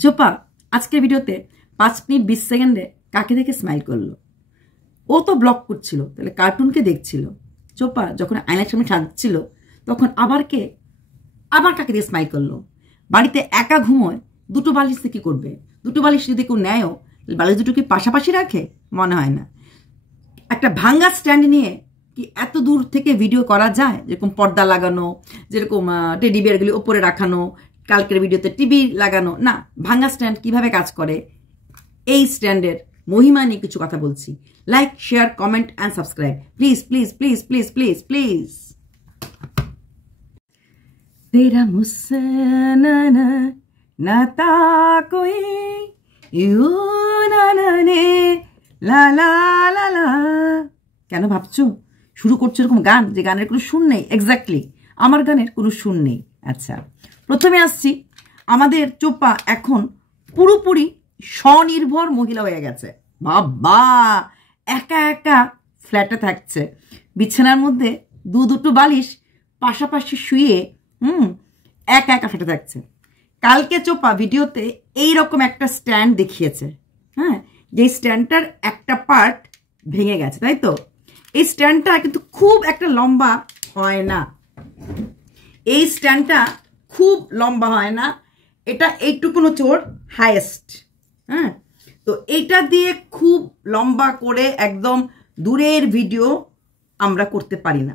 চোপা আজকের ভিডিওতে 5 মিনিট 20 সেকেন্ডে কাকে দেখে স্মাইল করলো। ও তো ব্লগ করছিল, তাহলে কার্টুনকে দেখছিল। চোপা যখন আয়নার সামনে সাজছিল তখন আবার কাকে দিয়ে স্মাইল করলো। বাড়িতে একা ঘুমোয়, দুটো বালিশ দিয়ে কি করবে? দুটো বালিশ যদি কেউ নেয়ও, বালিশ দুটো কি পাশাপাশি রাখে? মনে হয় না। একটা ভাঙ্গা স্ট্যান্ড নিয়ে কি এত দূর থেকে ভিডিও করা যায়? যেরকম পর্দা লাগানো, যেরকম টেডি বিয়ারগুলি ওপরে রাখানো, কালকের ভিডিওতে টিভি লাগানো, না ভাঙ্গা স্ট্যান্ড কিভাবে কাজ করে এই স্ট্যান্ডের মহিমা নিয়ে কিছু কথা বলছি। Like, share, comment and subscribe please please please please please please. तेरा मुझसे नाता कोई यू ना ने লা লা লা লা। কেন ভাবছো শুরু করছো এরকম গান যে গানের কোনো সুর নেই? এক্স্যাক্টলি আমার গানের কোনো সুর নেই। আচ্ছা, প্রথমে আসছি, আমাদের চোপা এখন পুরোপুরি স্বনির্ভর মহিলা হয়ে গেছে। বাবা, একা একা ফ্ল্যাটে থাকছে, বিছানার মধ্যে দুটো বালিশ পাশাপাশি শুয়ে একা একা ফ্ল্যাটে থাকছে। কালকে চোপা ভিডিওতে এইরকম একটা স্ট্যান্ড দেখিয়েছে, হ্যাঁ, যে স্ট্যান্ডটার একটা পার্ট ভেঙে গেছে, তাই তো? এই স্ট্যান্ডটা কিন্তু খুব একটা লম্বা হয় না, এই স্ট্যান্ডটা খুব লম্বা হয় না, এটা এইটুকুন হচ্ছে ওর হাইয়েস্ট। হ্যাঁ, তো এইটা দিয়ে খুব লম্বা করে একদম দূরের ভিডিও আমরা করতে পারি না।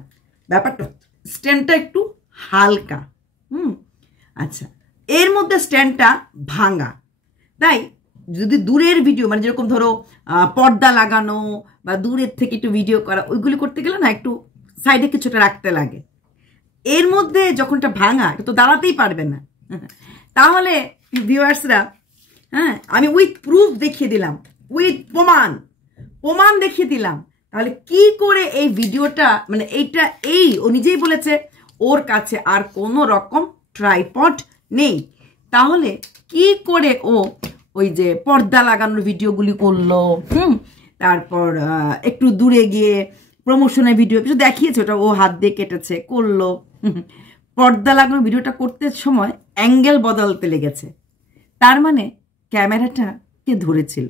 ব্যাপারটা স্ট্যান্ডটা একটু হালকা। আচ্ছা, এর মধ্যে স্ট্যান্ডটা ভাঙা, তাই যদি দূরের ভিডিও, মানে যেরকম ধরো পর্দা লাগানো বা দূরের থেকে একটু ভিডিও করা, ওইগুলি করতে গেলে না একটু সাইডে কিছুটা রাখতে লাগে। এর মধ্যে যখনটা ভাঙা, এটা তো দাঁড়াতেই পারবে না। তাহলে ভিউয়ার্সরা, হ্যাঁ, আমি উইথ প্রুফ দেখিয়ে দিলাম, উইথ প্রমাণ দেখিয়ে দিলাম। তাহলে কি করে এই ভিডিওটা, মানে এইটা, ও নিজেই বলেছে ওর কাছে আর কোনো রকম ট্রাইপড নেই, তাহলে কি করে ও ওই যে পর্দা লাগানোর ভিডিওগুলি করলো? তারপর একটু দূরে গিয়ে প্রমোশনের ভিডিও কিছু দেখিয়েছে, ওটা ও হাত দিয়ে কেটেছে, করলো। পর্দা লাগানোর ভিডিওটা করতে সময় অ্যাঙ্গেল বদলাতে লেগেছে, তার মানে ক্যামেরাটা কে ধরেছিল?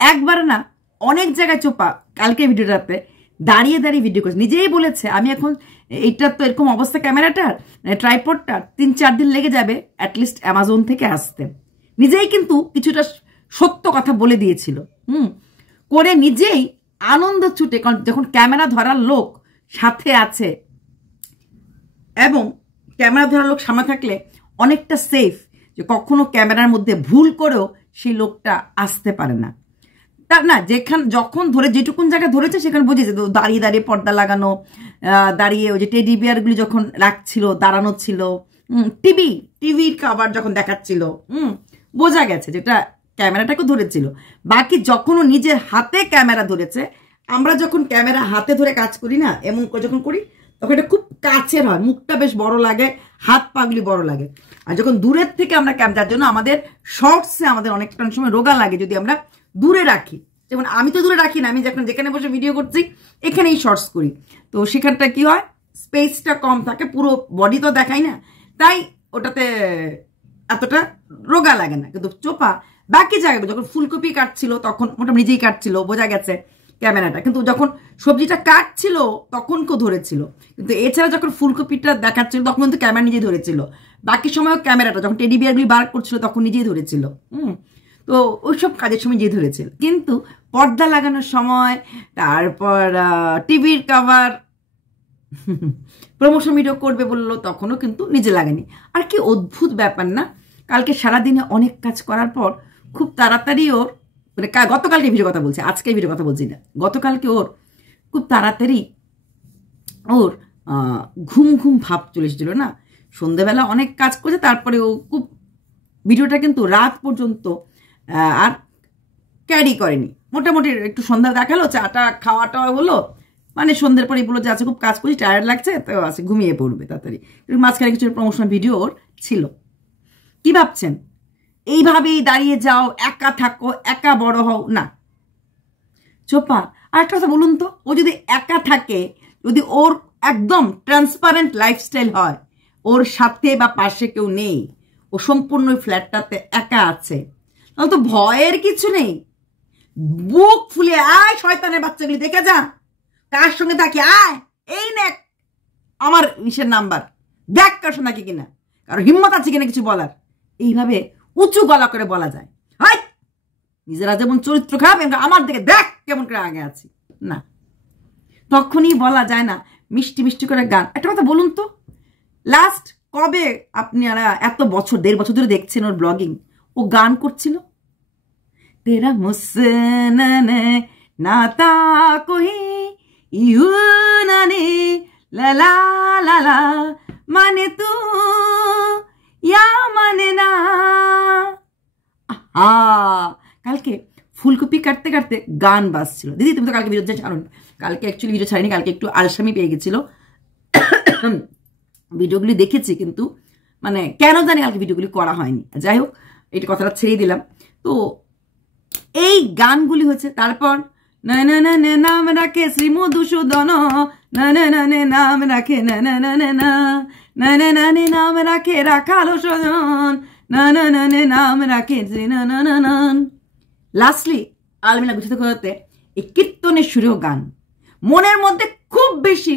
একবার না, অনেক জায়গায় চোপা কালকে ভিডিওটাতে দাঁড়িয়ে দাঁড়িয়ে ভিডিও করছে, নিজেই বলেছে আমি এখন এইটার তো এরকম অবস্থা ক্যামেরাটার, ট্রাইপডটার 3-4 দিন লেগে যাবে অ্যাটলিস্ট অ্যামাজন থেকে আসতে। নিজেই কিন্তু কিছুটা সত্য কথা বলে দিয়েছিল, করে নিজেই আনন্দ ছুটে, কারণ যখন ক্যামেরা ধরার লোক সাথে আছে এবং ক্যামেরা ধরার লোক সামনে থাকলে অনেকটা সেফ, যে কখনো ক্যামেরার মধ্যে ভুল করেও সেই লোকটা আসতে পারে না। তার না, যখন ধরে যেটুকুন জায়গায় ধরেছে সেখানে বুঝেছে তো, দাঁড়িয়ে দাঁড়িয়ে পর্দা লাগানো, দাঁড়িয়ে ওই যে টেডি বিয়ারগুলি যখন রাখছিল, দাঁড়ানো ছিল, টিভির কভার যখন দেখাচ্ছিল, বোঝা গেছে যেটা ক্যামেরাটাকে ধরেছিল। বাকি যখন নিজের হাতে ক্যামেরা ধরেছে, আমরা যখন ক্যামেরা হাতে ধরে কাজ করি না, এমন যখন করি তখন এটা খুব কাছের হয়, মুখটা বেশ বড় লাগে, হাত পাগুলি বড় লাগে। আর যখন দূরের থেকে আমরা যার জন্য আমাদের শর্টসে আমাদের অনেকটা সময় রোগা লাগে যদি আমরা দূরে রাখি। যেমন আমি তো দূরে রাখি না, আমি যখন যেখানে বসে ভিডিও করছি এখানেই শর্টস করি, তো সেখানটা কি হয়, স্পেসটা কম থাকে, পুরো বডি তো দেখাই না, তাই ওটাতে এতটা রোগা লাগে না। কিন্তু চোপা বাকি জায়গায় যখন ফুলকপি কাটছিল তখন মোটামুটি নিজেই কাটছিল, বোঝা গেছে ক্যামেরাটা, কিন্তু যখন সবজিটা কাটছিল তখন কেউ ধরেছিল, কিন্তু এছাড়া যখন ফুলকপিটা দেখাচ্ছিল তখন কিন্তু ক্যামেরা নিজেই ধরেছিল। বাকি সময়ও ক্যামেরাটা যখন টেডি বিয়ারগুলি বার করছিল তখন নিজেই ধরেছিল। তো ওইসব কাজের সময় যে ধরেছিল, কিন্তু পর্দা লাগানোর সময়, তারপর টিভির কভার, প্রমোশন ভিডিও করবে বললো, তখনও কিন্তু নিজে লাগেনি। আর কি অদ্ভুত ব্যাপার না, কালকে সারাদিনে অনেক কাজ করার পর খুব তাড়াতাড়ি ওর, মানে গতকালকে ভিডিও কথা বলছি, আজকে ভিডিও কথা বলছি না, গতকালকে ওর খুব তাড়াতাড়ি ওর ঘুম ভাব চলে এসেছিল না। সন্ধ্যেবেলা অনেক কাজ করেছে, তারপরে ও খুব ভিডিওটা কিন্তু রাত পর্যন্ত আর ক্যারি করেনি। মোটামুটি একটু সন্ধ্যা দেখালো, চাটা খাওয়াটা হলো, মানে সন্ধ্যের পরে বললো যে আচ্ছা খুব কাজ করছি, টায়ার্ড লাগছে, তো আছে ঘুমিয়ে পড়বে তাড়াতাড়ি। মাঝখানে কিছু প্রমোশনাল ভিডিও ওর ছিল। কি ভাবছেন এইভাবেই দাঁড়িয়ে যাও, একা থাকো, একা বড় হও? না চোপা, আর একটা কথা বলুন তো, ও যদি একা থাকে, যদি ওর একদম ট্রান্সপারেন্ট লাইফস্টাইল হয়, ওর সাথে বা পাশে কেউ নেই, ও সম্পূর্ণ ওই ফ্ল্যাটটাতে একা আছে, তাহলে তো ভয়ের কিছু নেই। বুক ফুলে আয় শয়তানের বাচ্চাগুলি, দেখে যা কার সঙ্গে থাকি, আয় এই নে আমার ইসের নাম্বার, দেখ কার সঙ্গে থাকি কিনা, কারো হিম্মত আছে কিনা কিছু বলার। এইভাবে উঁচু গলা করে বলা যায়, হাই নিজেরা যেমন চরিত্র খারাপ আমার দিকে দেখ কেমন করে আগে আছি, না তখনই বলা যায় না। মিষ্টি মিষ্টি করে গান। একটা কথা বলুন তো, লাস্ট কবে আপনারা এত বছর 1.5 বছর ধরে দেখছেন ওর ব্লগিং, ও গান করছিল? তেরা মুঝসে নাতা কোই ইউ নানে লা লা লা লা মানে তু ইয়া মানে না। কালকে ফুলকপি কাটতে কাটতে গান বাজছিল। দিদি তুমি তো কালকে ভিডিও ছাড়ুন, কালকে অ্যাকচুয়ালি ভিডিও ছাড়িনি, কালকে একটু আলসামি পেয়ে গেছিল। ভিডিওগুলি দেখেছি কিন্তু মানে কেন জানি কালকে ভিডিওগুলি করা হয়নি। যাই হোক, এটা কথাটা ছেড়ে দিলাম। তো এই গানগুলি হচ্ছে, তারপর না না না না নাম রাখে শ্রী মধুসূদন, না না না না নাম রাখে না না না না না না না না না নাম রাখে রাখালো সজন, না না না না নাম রাখে না না না না। লাস্টলি আলমিনা গুছাতে করতে এই কীর্তনের সুরেও গান, মনের মধ্যে খুব বেশি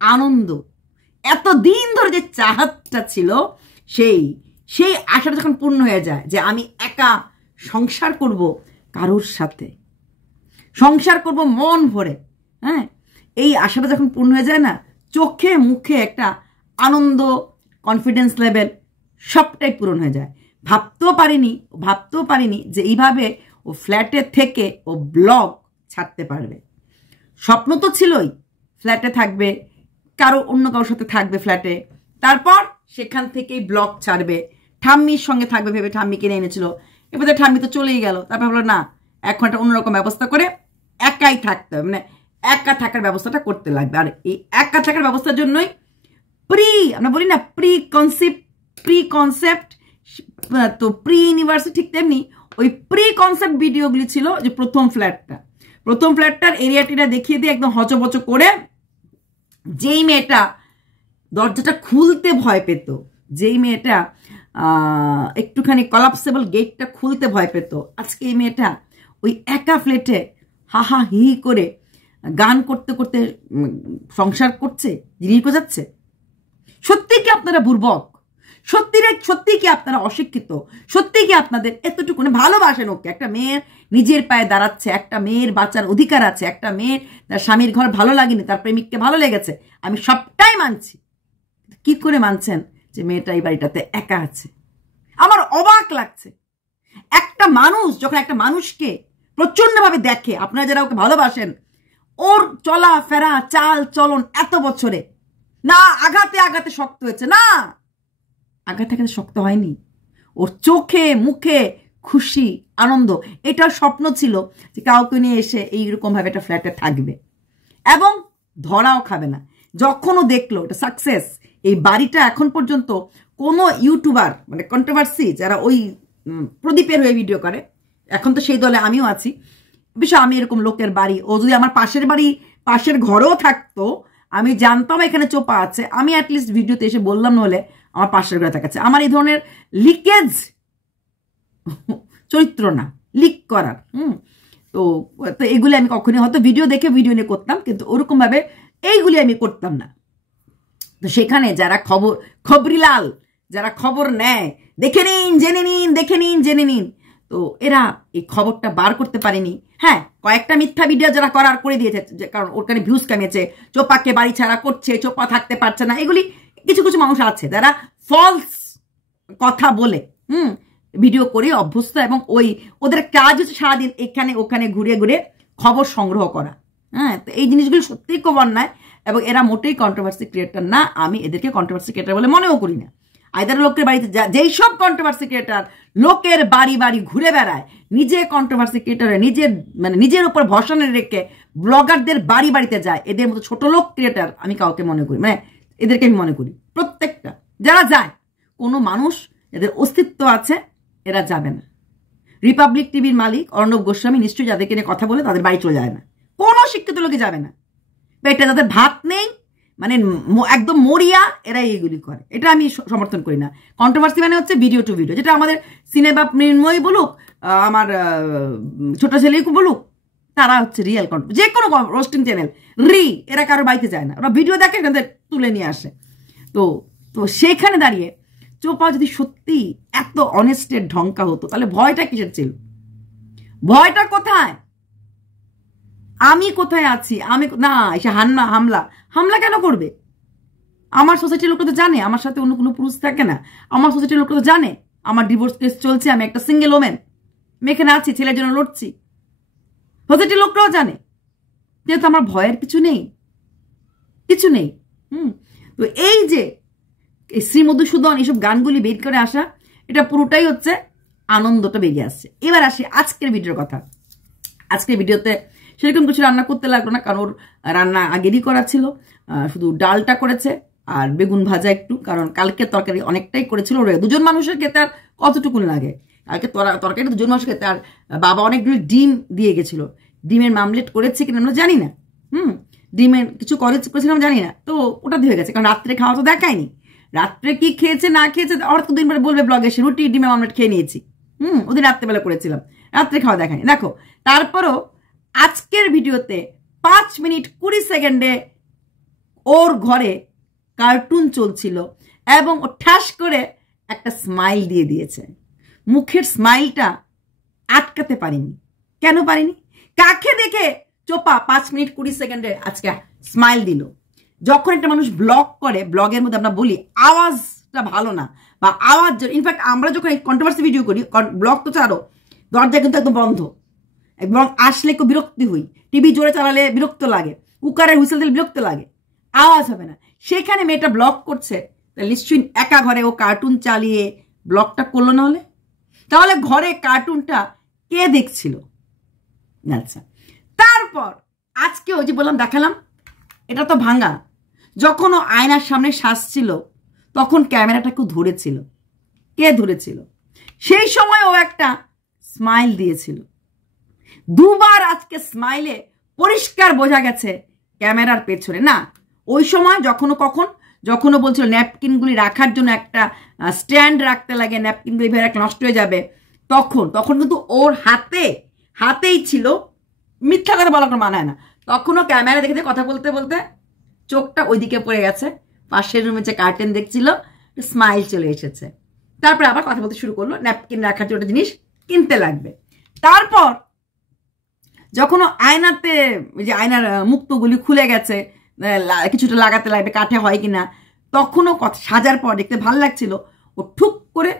আনন্দ। এতদিন ধরে যে চাহাতটা ছিল, সেই আশাটা যখন পূর্ণ হয়ে যায় যে আমি একা সংসার করব, কারোর সাথে সংসার করব মন ভরে, হ্যাঁ, এই আশাটা যখন পূর্ণ হয়ে যায় না, চোখে মুখে একটা আনন্দ, কনফিডেন্স লেভেল সবটাই পূরণ হয়ে যায়। ভাবতেও পারিনি যে এইভাবে ও ফ্ল্যাটে থেকে ও ব্লগ ছাড়তে পারবে। স্বপ্ন তো ছিলই, ফ্ল্যাটে থাকবে, অন্য কারোর সাথে থাকবে ফ্ল্যাটে, তারপর সেখান থেকেই ব্লগ ছাড়বে, ঠাম্মির সঙ্গে থাকবে ভেবে ঠাম্মি কিনে এনেছিল। এবার ঠাম্মি তো চলেই গেল, তারপর ভাবলো না এখন একটা অন্যরকম ব্যবস্থা করে একাই থাকতে হবে, মানে একা থাকার ব্যবস্থাটা করতে লাগবে। আর এই একা থাকার ব্যবস্থার জন্যই আমরা বলি না প্রি কনসেপ্ট, তো প্রি ইউনিভার্সিটি ঠিক তেমনি ওই প্রি কনসেপ্ট ভিডিওগুলি ছিল। যে প্রথম ফ্ল্যাটটার এরিয়াটিটা দেখিয়ে দিয়ে একদম হচবচ করে, যেই মেয়েটা দরজাটা খুলতে ভয় পেত, যেই মেয়েটা একটুখানি কলাপসেবল গেটটা খুলতে ভয় পেত, আজকে এই মেয়েটা ওই একা ফ্ল্যাটে হাহা হি করে গান করতে করতে সংসার করছে, জিনিস বোঝাচ্ছে। সত্যি কি আপনারা বুর্বক? সত্যি কি আপনারা অশিক্ষিত? সত্যি কি আপনাদের এতটুকু ভালোবাসেন ওকে? একটা মেয়ের নিজের পায়ে দাঁড়াচ্ছে, একটা মেয়ের বাঁচার অধিকার আছে, একটা মেয়ের তার স্বামীর ঘর ভালো লাগেনি, তার প্রেমিককে ভালো লেগেছে, আমি সবটাই মানছি। কি করে মানছেন যে মেয়েটা এই বাড়িটাতে একা আছে? আমার অবাক লাগছে। একটা মানুষ যখন একটা মানুষকে প্রচন্ডভাবে দেখে, আপনারা যারা ওকে ভালোবাসেন, ওর চলা ফেরা চাল চলন এত বছরে না আঘাতে শক্ত হয়েছে, না আঘাতে শক্ত হয়নি, ওর চোখে মুখে খুশি আনন্দ। এটার স্বপ্ন ছিল যে কাউকে নিয়ে এসে এইরকম ভাবে একটা ফ্ল্যাটে থাকবে এবং ধরাও খাবে না। যখনও দেখলো এটা সাকসেস, এই বাড়িটা এখন পর্যন্ত কোনো ইউটিউবার মানে কন্ট্রোভার্সি যারা ওই প্রদীপের হয়ে ভিডিও করে, এখন তো সেই দলে আমিও আছি, বিষয় আমি এরকম লোকের বাড়ি, ও যদি আমার পাশের ঘরেও থাকতো, আমি জানতাম এখানে চোপা আছে, আমি অ্যাটলিস্ট ভিডিওতে এসে বললাম, নহলে আমার পাশের ঘরে থাকাচ্ছে। আমার এই ধরনের লিকেজ চরিত্র না, লিক করার তো এগুলি আমি কখনই হয়তো ভিডিও দেখে ভিডিও নিয়ে করতাম, কিন্তু ওরকম ভাবে এইগুলি আমি করতাম না। তো সেখানে যারা খবরিলাল যারা খবর নেয়, দেখে নিন জেনে নিন, তো এরা এই খবরটা বার করতে পারেনি। হ্যাঁ, কয়েকটা মিথ্যা ভিডিও যারা করে দিয়েছে, কারণ ওখানে ভিউজ কামিয়েছে, চোপাকে বাড়ি ছাড়া করছে, চোপা থাকতে পারছে না, এগুলি কিছু কিছু মানুষ আছে যারা ফলস কথা বলে ভিডিও করে অভ্যস্ত, এবং ওদের কাজ হচ্ছে সারাদিন এখানে ওখানে ঘুরে ঘুরে খবর সংগ্রহ করা। হ্যাঁ, তো এই জিনিসগুলো সত্যিই খুব অন্যায়, এবং এরা মোটেই কন্ট্রোভার্সি ক্রিয়েটার না। আমি এদেরকে কন্ট্রোভার্সি ক্রিয়েটার বলে মনেও করি না। আইদার লোকের বাড়িতে যেই সব কন্ট্রোভার্সি ক্রিয়েটার লোকের বাড়ি ঘুরে বেড়ায়, নিজে কন্ট্রোভার্সি ক্রিয়েটার নিজের উপর ভরসা রেখে ব্লগারদের বাড়িতে যায়, এদের মতো ছোট লোক ক্রিয়েটার আমি কাউকে মনে করি, এদেরকে আমি মনে করি প্রত্যেকটা যারা যায়, কোনো মানুষ এদের অস্তিত্ব আছে, এরা যাবে না। রিপাবলিক টিভির মালিক অর্ণব গোস্বামী নিশ্চয়ই যাদেরকে নিয়ে কথা বলে তাদের বাড়ি চলে যায় না, কোনো শিক্ষিত লোকে যাবে না। পেটে যাদের ভাত নেই, মানে একদম মরিয়া এরা এইগুলি করে, এটা আমি সমর্থন করি না। কন্ট্রোভার্সি মানে হচ্ছে ভিডিও টু ভিডিও, যেটা আমাদের সিনেমা মৃন্ময় বলুক, আমার ছোট ছেলেই বলুক, তারা হচ্ছে রিয়েল কন্ট্রোভার্সি। যে কোনো রোস্টিং চ্যানেল এরা কারোর বাড়িতে যায় না, ওরা ভিডিও দেখে এখান থেকে তুলে নিয়ে আসে। তো তো সেখানে দাঁড়িয়ে চোপা যদি সত্যি এত অনেস্টের ঢঙ্কা হতো, তাহলে ভয়টা কিসের ছিল? ভয়টা কোথায়? আমি কোথায় আছি? আমি না, এসে হামলা কেন করবে? আমার সোসাইটির লোকটা তো জানে আমার সাথে অন্য কোনো পুরুষ থাকে না। আমার সোসাইটির লোকটা তো জানে আমার ডিভোর্স কেস চলছে, আমি একটা সিঙ্গেল ওমেন, আমি এখানে আছি, ছেলের জন্য লড়ছি। সোসাইটির লোকটাও জানে, যেহেতু আমার ভয়ের কিছু নেই। তো এই যে শ্রী মধুসূদন এইসব গানগুলি বের করে আসা, এটা পুরোটাই হচ্ছে আনন্দটা বেরিয়ে আসছে। এবার আসি আজকের ভিডিওর কথা। আজকের ভিডিওতে সেরকম কিছু রান্না করতে লাগলো না, কারণ ওর রান্না আগেরই করা ছিল, শুধু ডালটা করেছে আর বেগুন ভাজা একটু, কারণ কালকে তরকারি অনেকটাই করেছিল। ওরা দুজন মানুষের খেতে আর কতটুকুন লাগে, কালকে তরকারি দুজন মানুষের খেতে। আর বাবা অনেকগুলো ডিম দিয়ে গেছিল, ডিমের মামলেট করেছে কিনা আমরা জানি না, ডিমের কিছু করেছিলাম জানি না, তো ওটা দিয়ে গেছে, কারণ রাত্রে খাওয়া তো দেখায়নি। রাত্রে কি খেয়েছে না খেয়েছে হয়তো দিন পরে বলবে ব্লগে, এসে রুটি ডিমের মামলেট খেয়ে নিয়েছি, ওদের রাত্রেবেলা করেছিলাম, রাত্রে খাওয়া দেখায়নি। দেখো তারপরও আজকের ভিডিওতে 5 মিনিট 20 সেকেন্ডে ওর ঘরে কার্টুন চলছিল এবং ও ঠাস করে একটা স্মাইল দিয়ে দিয়েছে। মুখের স্মাইলটা আটকাতে পারিনি। কেন পারিনি? কাকে দেখে চোপা 5 মিনিট 20 সেকেন্ডে আজকে স্মাইল দিল? যখন একটা মানুষ ব্লগ করে, ব্লগের মধ্যে আমরা বলি আওয়াজটা ভালো না, বা আওয়াজ, ইনফ্যাক্ট আমরা যখন এই কন্ট্রোভার্সি ভিডিও করি, ব্লগ তো ছাড়ো, দরজা কিন্তু একদম বন্ধ, এবং আসলে কেউ বিরক্তি হই, টিভি জোরে চালালে বিরক্ত লাগে, কুকারের হুইসেল দিলে বিরক্ত লাগে, আওয়াজ হবে না। সেখানে মেয়েটা ব্লগ করছে, নিশ্চয়ই একা ঘরে ও কার্টুন চালিয়ে ব্লগটা করলো না হলে? তাহলে ঘরে কার্টুনটা কে দেখছিল? আচ্ছা, তারপর আজকে ওই যে বললাম দেখালাম, এটা তো ভাঙা। যখন ও আয়নার সামনে সাজছিল তখন ক্যামেরাটা কেউ ধরেছিল। কে ধরেছিল? সেই সময় ও একটা স্মাইল দিয়েছিল। দুবার আজকে স্মাইলে পরিষ্কার বোঝা গেছে ক্যামেরার পেছনে না। ওই সময় যখনও বলছিল ন্যাপকিনগুলি রাখার জন্য একটা স্ট্যান্ড রাখতে লাগে, ন্যাপকিনগুলি ভেড়ে নষ্ট হয়ে যাবে, তখন কিন্তু ওর হাতেই ছিল। মিথ্যা কথা বলা কোনো মানায় না। তখনও ক্যামেরা দেখে কথা বলতে বলতে চোখটা ওইদিকে পড়ে গেছে, পাশের রুমে যে কার্টেন দেখছিল, স্মাইল চলে এসেছে। তারপরে আবার কথা বলতে শুরু করলো, ন্যাপকিন রাখার জন্য জিনিস কিনতে লাগবে। তারপর যখন আয়নাতে, যে আয়নার মুক্তগুলি খুলে গেছে, কিছুটা লাগাতে লাগবে, কাঠে হয় কিনা, তখনও কথা সাজার পর দেখতে ভালো লাগছিল, ও ঠুক করে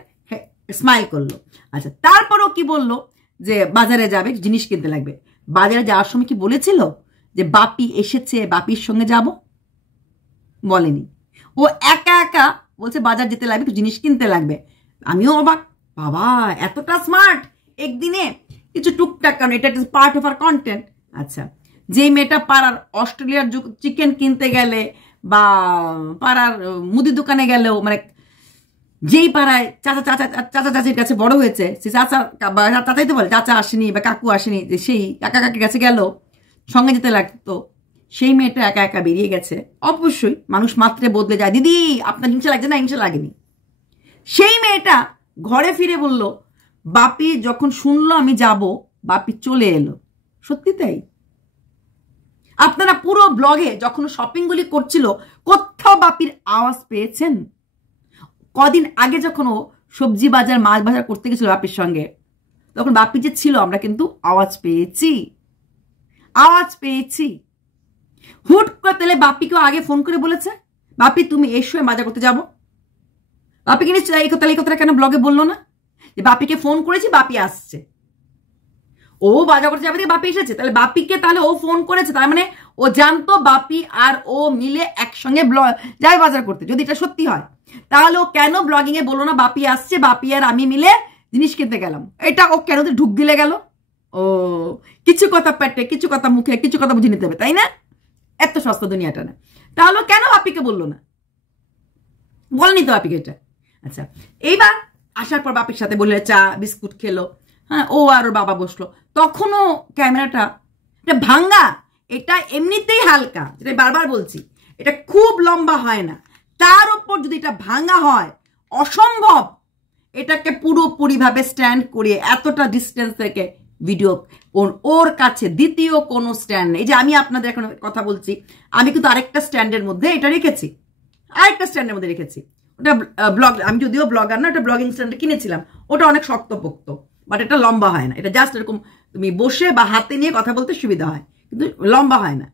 স্মাইল করলো। আচ্ছা, তারপরও কি বললো যে বাজারে যাবে, জিনিস কিনতে লাগবে। বাজারে যাওয়ার সময় কি বলেছিল যে বাপি এসেছে, বাপির সঙ্গে যাব? বলেনি। ও একা বলছে বাজার যেতে লাগবে, জিনিস কিনতে লাগবে। আমিও অবাক, বাবা এতটা স্মার্ট একদিনে কিছু টুকটাক, কারণ এটা পার্ট অফ আর কন্টেন্ট। আচ্ছা, যেই মেয়েটা পাড়ার অস্ট্রেলিয়ার চিকেন কিনতে গেলে বা পাড়ার মুদি দোকানে গেলেও, মানে যেই পাড়ায় চাচির কাছে বড় হয়েছে, সে চাচাই তো বলে চাচা আসেনি বা কাকু আসেনি, যে সেই কাকা কাকির কাছে গেল সঙ্গে যেতে লাগতো, সেই মেয়েটা একা বেরিয়ে গেছে। অবশ্যই মানুষ মাত্রে বদলে যায়। দিদি আপনার হিংসা লাগছে না? হিংসা লাগেনি। সেই মেয়েটা ঘরে ফিরে বলল, বাপি যখন শুনলো আমি যাব, বাপি চলে এলো। সত্যি তাই। আপনারা পুরো ব্লগে যখন শপিংগুলি করছিল, কোথাও বাপির আওয়াজ পেয়েছেন? কদিন আগে যখন ও সবজি বাজার মাছ বাজার করতে গেছিল বাপির সঙ্গে, তখন বাপি যে ছিল, আমরা কিন্তু আওয়াজ পেয়েছি। হুট করে তাহলে বাপিকেও আগে ফোন করে বলেছে, বাপি তুমি এসো বাজার করতে যাবো? বাপিকে নিশ্চয় এই কথাটা কেন ব্লগে বললো না, যে বাপিকে ফোন করেছি, বাপি আসছে। ও বাজার করতে যাবে, বাপি এসেছে, তাহলে বাপিকে তাহলে ও ফোন করেছে, তার মানে ও জানতো বাপি আর ও মিলে একসঙ্গে যাবে বাজার করতে। যদি এটা সত্যি হয়, তাহলে ও কেন ব্লগিং এ বললো না বাপি আসছে, বাপি আর আমি মিলে জিনিস কিনতে গেলাম? এটা ও কেন ঢুক দিলে গেল? ও কিছু কথা পেটে, কিছু কথা মুখে, কিছু কথা বুঝে নিতে হবে, তাই না? এত সস্তা দুনিয়াটা না। তাহলে কেন বাপিকে বললো না? বলেনি তো বাপিকে এটা। আচ্ছা, এইবার আসার পর বাপির সাথে বললে চা বিস্কুট খেলো, হ্যাঁ, ও আর ওর বাবা বসলো। তখনও ক্যামেরাটা ভাঙ্গা, এটা এমনিতেই হালকা, যেটা বারবার বলছি, এটা খুব লম্বা হয় না, তার উপর যদি এটা ভাঙা হয় অসম্ভব এটাকে পুরোপুরিভাবে স্ট্যান্ড করিয়ে এতটা ডিস্টেন্স থেকে ভিডিও, ওর কাছে দ্বিতীয় কোনো স্ট্যান্ড নেই। যে আমি আপনাদের এখন কথা বলছি, আমি কিন্তু আরেকটা স্ট্যান্ডের মধ্যে এটা রেখেছি, আরেকটা স্ট্যান্ডের মধ্যে রেখেছি। ওটা ব্লগ, আমি যদিও ব্লগার না, ওটা ব্লগিং স্ট্যান্ড কিনেছিলাম, ওটা অনেক শক্তপোক্ত, বাট এটা লম্বা হয় না। এটা জাস্ট এরকম তুমি বসে বা হাতে নিয়ে কথা বলতে সুবিধা হয়, কিন্তু লম্বা হয় না।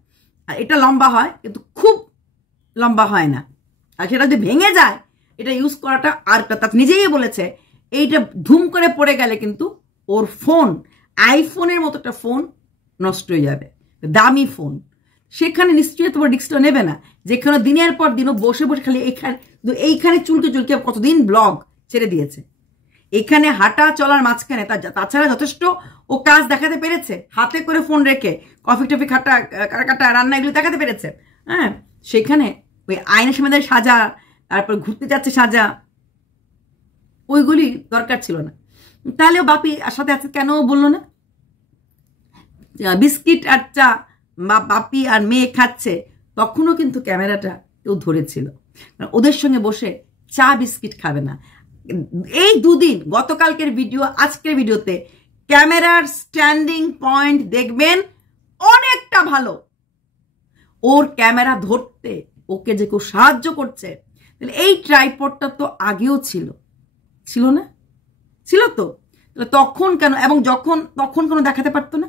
আর এটা লম্বা হয় কিন্তু খুব লম্বা হয় না। আর সেটা যদি ভেঙে যায় এটা ইউজ করাটা, আর তার নিজেই বলেছে এইটা ধুম করে পড়ে গেলে কিন্তু ওর ফোন, আইফোনের মতো একটা ফোন নষ্ট হয়ে যাবে, দামি ফোন, সেখানে নিশ্চয়ই তোমার রিস্কটা নেবে না। যেখানে দিনের পর দিনও বসে বসে খালি এইখানে চুলকে চুলকে কতদিন ব্লগ ছেড়ে দিয়েছে, এখানে হাঁটা চলার মাঝখানে তাছাড়া যথেষ্ট ও কাজ দেখাতে পেরেছে, হাতে করে ফোন রেখে কফি টফি কাটা রান্না এগুলো দেখাতে পেরেছে। হ্যাঁ, সেখানে ওই আয়নার সামনে সাজা, তারপর ঘুরতে যাচ্ছে সাজা, ওইগুলি দরকার ছিল না। তাহলেও বাপি সাথে আছে কেন বললো না? বিস্কিট আর চা বাপি আর মেয়ে খাচ্ছে, তখনও কিন্তু ক্যামেরাটা কেউ ধরেছিল, ওদের সঙ্গে বসে চা বিস্কিট খাবে না। এই দুদিন, গতকালকের ভিডিও আজকের ভিডিওতে ক্যামেরার স্ট্যান্ডিং পয়েন্ট দেখবেন অনেকটা ভালো। ওর ক্যামেরা ধরতে ওকে যে কেউ সাহায্য করছে, তাহলে এই ট্রাইপডটা তো আগেও ছিল না? ছিল তো, তখন কেন, এবং তখন কোনো দেখাতে পারতো না?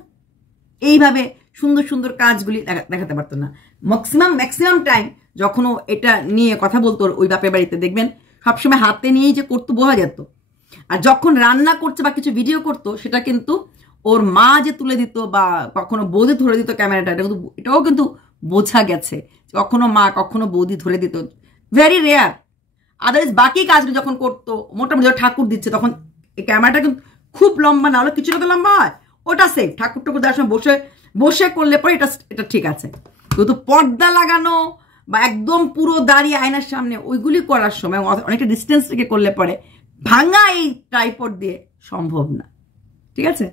এইভাবে সুন্দর সুন্দর কাজগুলি দেখাতে পারতো না? ম্যাক্সিমাম টাইম যখন ও এটা নিয়ে কথা বলতো ওই বাপের বাড়িতে, দেখবেন সবসময় হাতে নিয়েই যে করতো বোঝা যেত। আর যখন রান্না করছে বা কিছু ভিডিও করতো, সেটা কিন্তু ওর মা যে তুলে দিত বা কখনো বৌদি ধরে দিত ক্যামেরাটা, এটাও কিন্তু বোঝা গেছে। কখনো মা কখনো বৌদি ধরে দিত, ভেরি রেয়ার। আদারওয়াইজ বাকি কাজগুলো যখন করতো, মোটামুটি ঠাকুর দিচ্ছে, তখন এই ক্যামেরাটা কিন্তু খুব লম্বা না হলে কিছুটা তো লম্বা হয়, ওটা সেফ। ঠাকুর দেওয়ার সময় বসে করলে পরে এটা ঠিক আছে, কিন্তু পর্দা লাগানো বা একদম পুরো দাঁড়িয়ে আয়নার সামনে ওইগুলি করার সময় অনেকটা ডিস্টেন্স থেকে করলে পরে ভাঙা এই ট্রাইপড দিয়ে সম্ভব না। ঠিক আছে,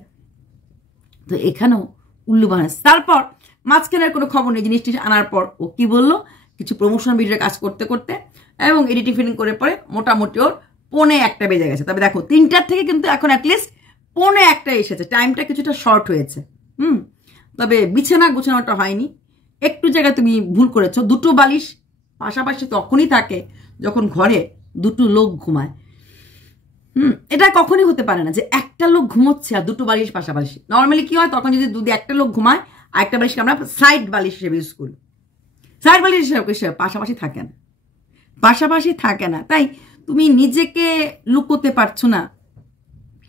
তো এখানেও উল্লু বানাচ্ছে। তারপর মাঝখানের কোনো খবর নেই, জিনিসটি আনার পর ও কি বললো, কিছু প্রমোশন ভিডিওর কাজ করতে করতে এবং এডিটিং ফিডিং করে পরে মোটামুটি ওর 1:45 বেজে গেছে। তবে দেখো 3টার থেকে কিন্তু এখন অ্যাটলিস্ট 1:45 এসেছে, টাইমটা কিছুটা শর্ট হয়েছে। তবে বিছানা গুছানোটা হয়নি, একটু জায়গায় তুমি ভুল করেছো। 2টো বালিশ পাশাপাশি তখনই থাকে যখন ঘরে 2টো লোক ঘুমায়। এটা কখনই হতে পারে না যে একটা লোক ঘুমোচ্ছে আর 2টো বালিশ পাশাপাশি। নর্মালি কি হয়, তখন যদি একটা লোক ঘুমায় আর একটা বালিশকে আমরা সাইড বালিশ হিসেবে ইউজ করি। সাইড বালিশ হিসেবে পাশাপাশি থাকে না। তাই তুমি নিজেকে লুকোতে পারছো না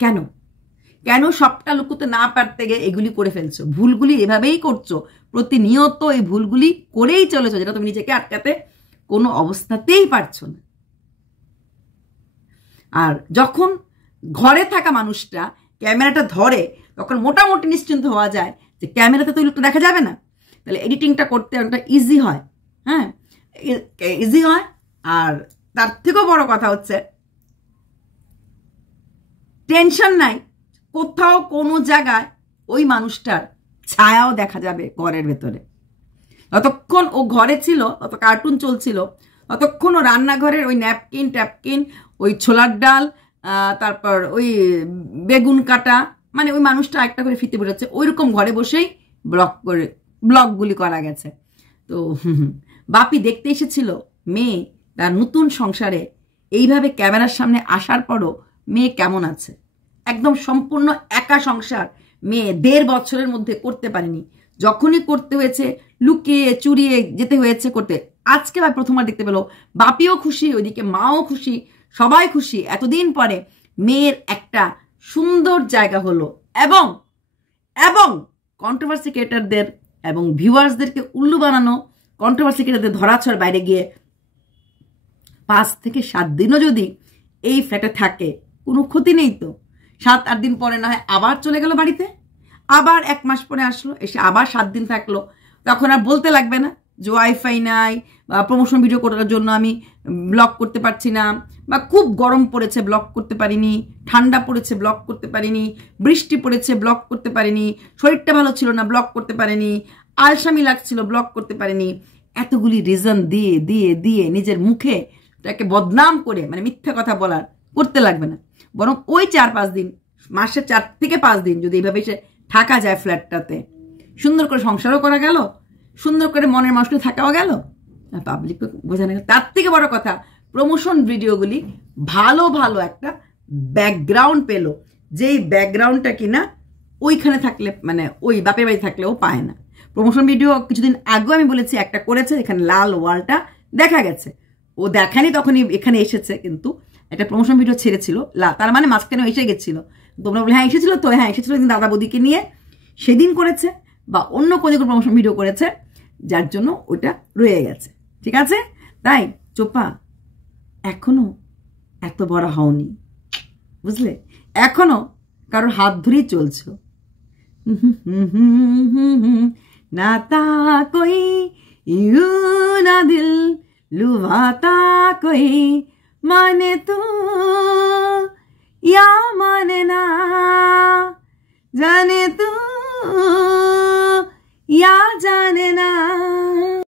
কেন সবটা লুকোতে না পারতে গিয়ে এগুলি করে ফেলছো, ভুলগুলি এভাবেই করছো, প্রতিনিয়ত এই ভুলগুলি করেই চলেছো, যেটা তুমি নিজেকে আটকাতে কোনো অবস্থাতেই পারছো না। আর যখন ঘরে থাকা মানুষটা ক্যামেরাটা ধরে, তখন মোটামুটি নিশ্চিন্ত হওয়া যায় যে ক্যামেরাতে তো লোকটা দেখা যাবে না, তাহলে এডিটিংটা করতে অনেকটা ইজি হয়। হ্যাঁ, ইজি হয়। আর তার থেকেও বড় কথা হচ্ছে টেনশন নাই, কোথাও কোনো জায়গায় ওই মানুষটার ছায়াও দেখা যাবে ঘরের ভেতরে। যতক্ষণ ও ঘরে ছিল, তত কার্টুন চলছিল, ততক্ষণ ও রান্নাঘরের ওই ট্যাপকিন, ওই ছোলার ডাল, তারপর ওই বেগুন কাটা, মানে ওই মানুষটা একটা করে ফিতে বেরোচ্ছে, ওইরকম ঘরে বসেই ব্লগগুলি করা গেছে। তো বাপি দেখতে এসেছিল মেয়ে তার নতুন সংসারে এইভাবে ক্যামেরার সামনে আসার পরও মেয়ে কেমন আছে। একদম সম্পূর্ণ একা সংসার মেয়ে 1.5 বছরের মধ্যে করতে পারেনি, যখনই করতে হয়েছে লুকিয়ে চুরিয়ে যেতে হয়েছে করতে। আজকে বা প্রথমবার দেখতে পেলো, বাপিও খুশি, ওইদিকে মাও খুশি, সবাই খুশি। এতদিন পরে মেয়ের একটা সুন্দর জায়গা হলো, এবং কন্ট্রোভার্সি ক্রিয়েটারদের এবং ভিউয়ার্সদেরকে উল্লু বানানো, কন্ট্রোভার্সি ক্রিয়েটারদের ধরাছোঁয়ার বাইরে গিয়ে 5 থেকে 7 দিনও যদি এই ফ্ল্যাটে থাকে কোনো ক্ষতি নেই তো। 7-8 দিন পরে না হয় আবার চলে গেল বাড়িতে, আবার 1 মাস পরে আসলো, এসে আবার 7 দিন থাকলো, তখন আর বলতে লাগবে না যে ওয়াইফাই নাই বা প্রমোশন ভিডিও করার জন্য আমি ব্লগ করতে পারছি না, বা খুব গরম পড়েছে ব্লগ করতে পারিনি, ঠান্ডা পড়েছে ব্লগ করতে পারিনি, বৃষ্টি পড়েছে ব্লগ করতে পারিনি, শরীরটা ভালো ছিল না ব্লগ করতে পারিনি, আলসামি লাগছিল ব্লগ করতে পারিনি। এতগুলি রিজন দিয়ে দিয়ে দিয়ে নিজের মুখে তাকে বদনাম করে মানে মিথ্যা কথা বলার করতে লাগবে না, বরং ওই 4-5 দিন, মাসে 4 থেকে 5 দিন যদি এইভাবে সে থাকা যায় ফ্ল্যাটটাতে, সুন্দর করে সংসারও করা গেল, সুন্দর করে মনের মানুষকে থাকাও গেল, পাবলিক বোঝানো গেল। তার থেকে বড় কথা প্রমোশন ভিডিওগুলি ভালো ভালো একটা ব্যাকগ্রাউন্ড পেলো, যেই ব্যাকগ্রাউন্ডটা কিনা ওইখানে থাকলে মানে ওই বাপের বাড়ি থাকলেও পায় না। প্রমোশন ভিডিও কিছুদিন আগেও আমি বলেছি একটা করেছে, এখানে লাল ওয়ালটা দেখা গেছে, ও দেখানি তখনই এখানে এসেছে, কিন্তু একটা প্রমোশন ভিডিও ছেড়েছিল, তার মানে মাঝখানে এসে গেছিল, তোমরা বলে হ্যাঁ এসেছিল, তো হ্যাঁ এসেছিল, কিন্তু দাদা বৌদিকে নিয়ে সেদিন করেছে বা অন্য কোনো প্রমোশন ভিডিও করেছে, যার জন্য ওটা রয়ে গেছে। ঠিক আছে, তাই চোপা এখনো এত বড় হওনি, বুঝলে, এখনো কারোর হাত ধরেই চলছো। नाता कोई यूं ना दिल लुभाता कोई, माने तू या माने ना, जाने तू